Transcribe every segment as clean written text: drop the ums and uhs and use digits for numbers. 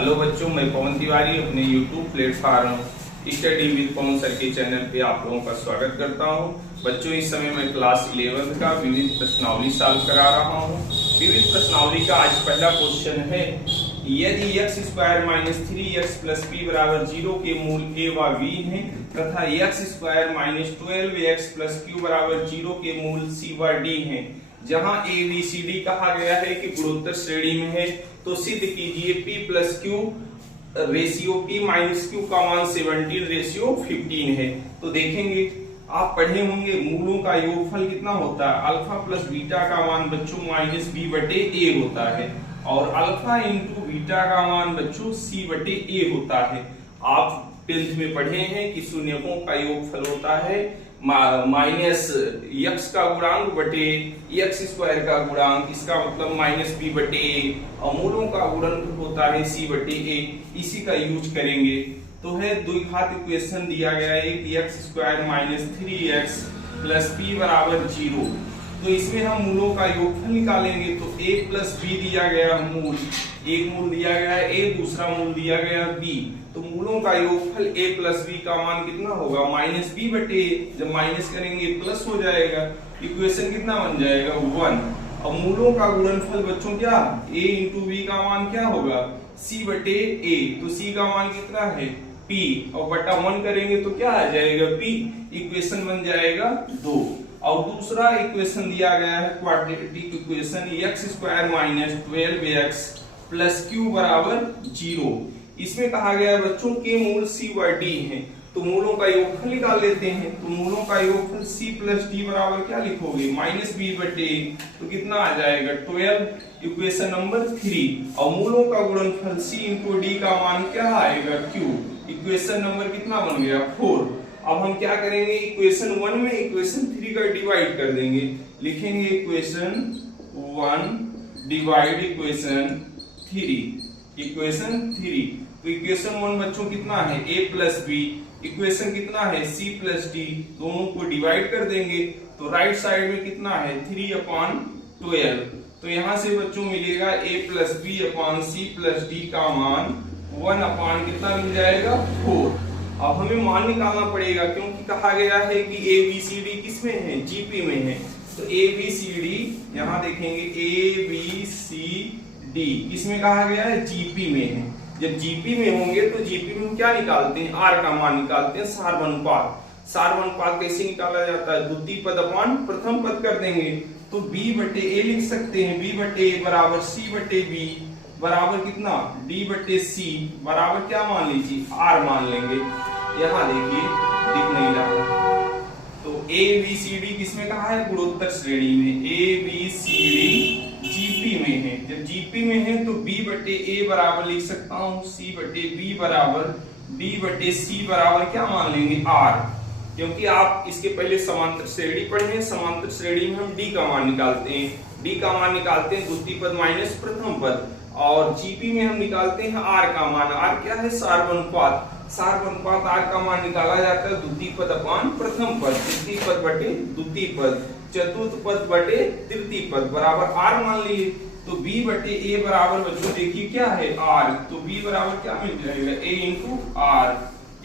Hello बच्चों, मैं पवन तिवारी अपने YouTube platform study with Pawan sir के चैनल पे आप लोगों का स्वागत करता हूं। बच्चों, इस समय मैं क्लास 11 का विविध प्रश्नावली सॉल्व करा रहा हूं। विविध प्रश्नावली का आज पहला क्वेश्चन है, यदि x square minus 3x plus p बराबर 0 के मूल a व b हैं तथा x square minus 12x plus q बराबर 0 के मूल c व d हैं, जहां a b c d कहा गया है कि गुणोत्तर श्रेणी में है, तो सिद्ध कीजिए p plus q ratio p minus q का मान 17 रेशियो 15 है। तो देखेंगे, आप पढ़े होंगे मूलों का योगफल कितना होता है, अल्फा प्लस बीटा का मान बच्चों माइनस b बटे a होता है और अल्फा इंटू बीटा का मान बच्चों c बटे a होता है। आप 10th में पढ़े हैं कि शून्यकों का योगफल होता है माइनस x का गुणांक बटे x स्क्वायर का गुणांक, इसका मतलब माइनस b बटे a, और मूलों का गुणनफल होता है c बटे a। इसी का यूज करेंगे। तो है द्विघात इक्वेशन दिया गया है कि x square minus 3x plus p बराबर 0। तो इसमें हम मूलों का योगफल निकालेंगे। तो a प्लस b दिया गया मूल, एक मूल दिया गया है a, दूसरा मूल दिया गया b। तो मूलों का योगफल a प्लस b का मान कितना होगा, माइनस b बटे a। जब माइनस करेंगे प्लस हो जाएगा, इक्वेशन कितना बन जाएगा 1। और मूलों का गुणनफल बच्चों क्या, a इंटू b का मान क्या होगा c बटे a। तो c का मान कितना है p, और बटा 1 करेंगे तो क्या आ जाएगा p, इक्वेशन बन जाएगा 2। और दूसरा इक्वेशन दिया गया है quadratic equation, x square minus 12x plus q बराबर 0। इसमें कहा गया है बच्चों के मूल c व d हैं, तो मूलों का योगफल निकाल लेते हैं। तो मूलों का योगफल c प्लस d बराबर क्या लिखोगे, माइनस b बटे, तो कितना आ जाएगा 12, इक्वेशन नंबर 3। और मूलों का गुणनफल c इंटू d का मान क्या आएगा q, इक्वेशन नंबर कितना बन गया 4। अब हम क्या करेंगे, इक्वेशन 1 में इक्वेशन 3 का डिवाइड कर देंगे। लिखेंगे इक्वेशन 1 डिवाइड इक्वेशन 3, इक्वेशन 3। तो इक्वेशन 1 बच्चों कितना है a प्लस b, इक्वेशन कितना है c प्लस d, दोनों को डिवाइड कर देंगे। तो राइट साइड में कितना है 3/12। तो यहां से बच्चों मिलेगा a plus b upon c plus d का मान 1 कितना मिल जाएगा 4। अब हमें मान निकालना पड़ेगा, क्योंकि कहा गया है कि a b c d किस में है, GP में है। तो a b c d यहाँ देखेंगे a b c d किसमें कहा गया है, GP में है। जब GP में होंगे तो GP में हम क्या निकालते हैं, R का मान निकालते हैं, सार्वनुपात। सार्वनुपात कैसे निकाला जाता है, द्वितीय पद अपॉन प्रथम पद कर देंगे। तो b बटे a लिख सकते हैं, b बटे a बराबर c बटे b बराबर कितना d बटे c बराबर क्या मान लीजिए R मान लेंगे। यहाँ देखिए दिख नहीं रहा। तो a b c d किसमें कहा है, गुणोत्तर श्रेणी में। a b c d GP में है। जब GP में है तो b बटे a बराबर लिख सकता हूँ c बटे b बराबर d बटे c बराबर क्या मान लेंगे R, क्योंकि आप इसके पहले समांतर श्रेणी पढ़े हैं। समांतर श्रेणी में हम d का मान निकालते हैं, d का मान निकालते हैं द्वितीय पद माइनस प्रथम पद, और GP में हम निकालते हैं R का मान। R क्या है, सार्वनुपात। सार्वनुपात R का मान निकाला जाता है द्वितीय पद अपॉन प्रथम पद, तृतीय पद बटे द्वितीय पद, चतुर्थ पद बटे तृतीय पद बराबर R मान लिए। तो b बटे a बराबर बच्चों देखिए क्या है R, तो b बराबर क्या मिल जाएगा a इंटू R।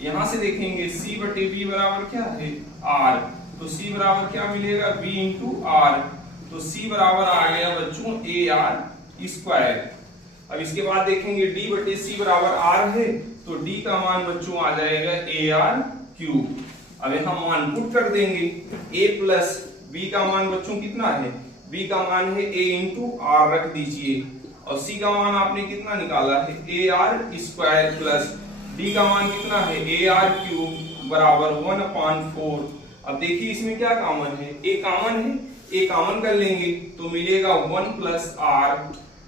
यहाँ से देखेंगे c बटे b बराबर क्या है R, तो c बराबर क्या मिलेगा b इंटू R। तो c बराबर आ गया बच्चों AR स्क्वायर। अब इसके बाद देखेंगे d बटे c बराबर R है, तो d का मान बच्चों आ जाएगा AR क्यूब। अब यहाँ मान पुट कर देंगे, a प्लस b का मान बच्चों कितना है, b का मान है a इंटू R रख दीजिए, और c का मान आपने कितना निकाला है AR स्क्वायर प्लस d का मान कितना है AR क्यूब बराबर 1/4। अब देखिए इसमें क्या कॉमन है, a कॉमन है, a कॉमन कर लेंगे तो मिलेगा 1 प्लस R।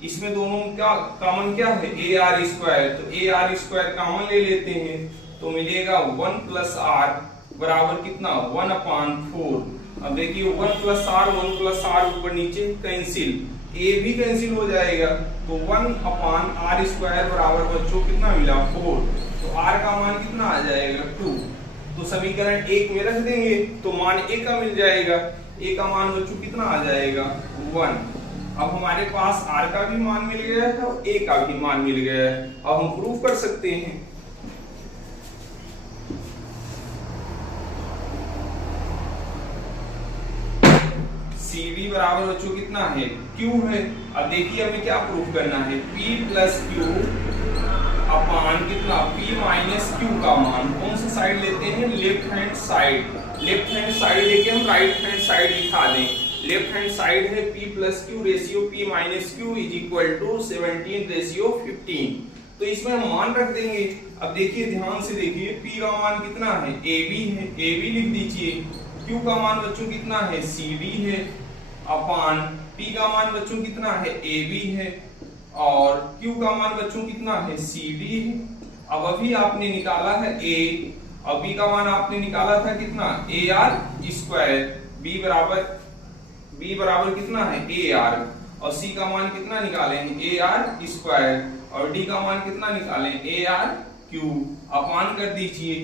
इसमें दोनों का कॉमन क्या है AR स्क्वायर, तो AR स्क्वायर कॉमन ले लेते हैं तो मिलेगा 1 प्लस R बराबर कितना 1/4। अब देखिए 1 प्लस R ऊपर नीचे कैंसिल, a भी कैंसिल हो जाएगा, तो 1/R स्क्वायर बराबर बच्चों कितना मिला 4। तो R का मान कितना आ जाएगा 2। तो समीकरण 1 में रख देंगे तो मान a का मिल जाएगा, a का मान बच्चों कितना आ जाएगा 1। अब हमारे पास r का भी मान मिल गया है और a का भी मान मिल गया है। अब हम प्रूव कर सकते हैं। CD बराबर बच्चों कितना है, Q है। अब देखिए हमें क्या प्रूफ करना है, P प्लस Q अपान कितना, P माइनस Q का मान। कौन सा साइड लेते हैं, left hand side. Left hand side लेके हम राइट हैंड साइड दिखा दें। लेफ्ट हैंड साइड है P plus Q ratio P minus Q is equal to 17 ratio 15। तो इसमें हम मान रख देंगे। अब देखिए ध्यान से देखिए, P का मान कितना है, AB है, AB लिख दीजिए। Q का मान बच्चों कितना है, CD है, अपान P का मान बच्चों कितना है, AB है, और Q का मान बच्चों कितना है, CD है। अब अभी आपने निकाला है A, और B का मान आपने निकाला था कितना, AR स्क्वायर। B बराबर कितना है, AR, और C का मान कितना निकाले हैं, AR स्क्वायर, और D का मान कितना निकाले, AR क्यूब। अपान कर दीजिए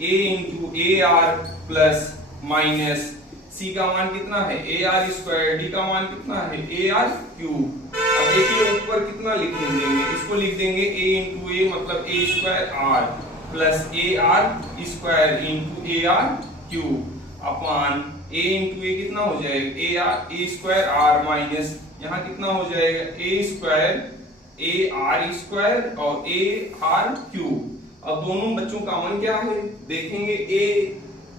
A into AR plus minus C का मान कितना है, AR स्क्वायर, D का मान कितना है, AR क्यूब। अब देखिए ऊपर कितना लिख देंगे, इसको लिख देंगे A इंटू A मतलब A square R plus AR square into AR cube upon A into A कितना हो जाएगा, A स्क्वायर R माइनस यहाँ कितना हो जाएगा, A स्क्वायर AR स्क्वायर और AR क्यूब। अब दोनों बच्चों का कॉमन क्या है, देखेंगे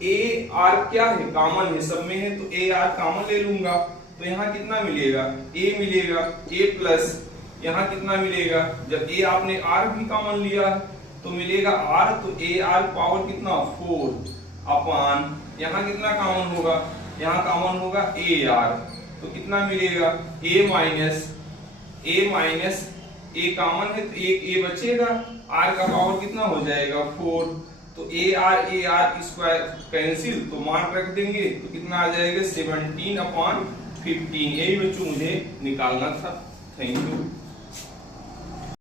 AR क्या है, कॉमन है, सब में है, तो AR कॉमन ले लूंगा। तो यहाँ कितना मिलेगा, A मिलेगा, A प्लस यहाँ कितना मिलेगा, जब A आपने R भी कॉमन लिया तो मिलेगा R, तो AR पावर कितना 4 अपान यहाँ कितना कॉमन होगा, यहाँ कॉमन होगा AR, तो कितना मिलेगा A माइनस A कॉमन है तो एक A बचेगा, R का पावर कितना हो जाएगा 4, तो AR स्क्वायर कैंसिल, तो मान रख देंगे तो कितना आ जाएगा 17 अपॉन 15। यही बच्चों मुझे निकालना था। Thank you.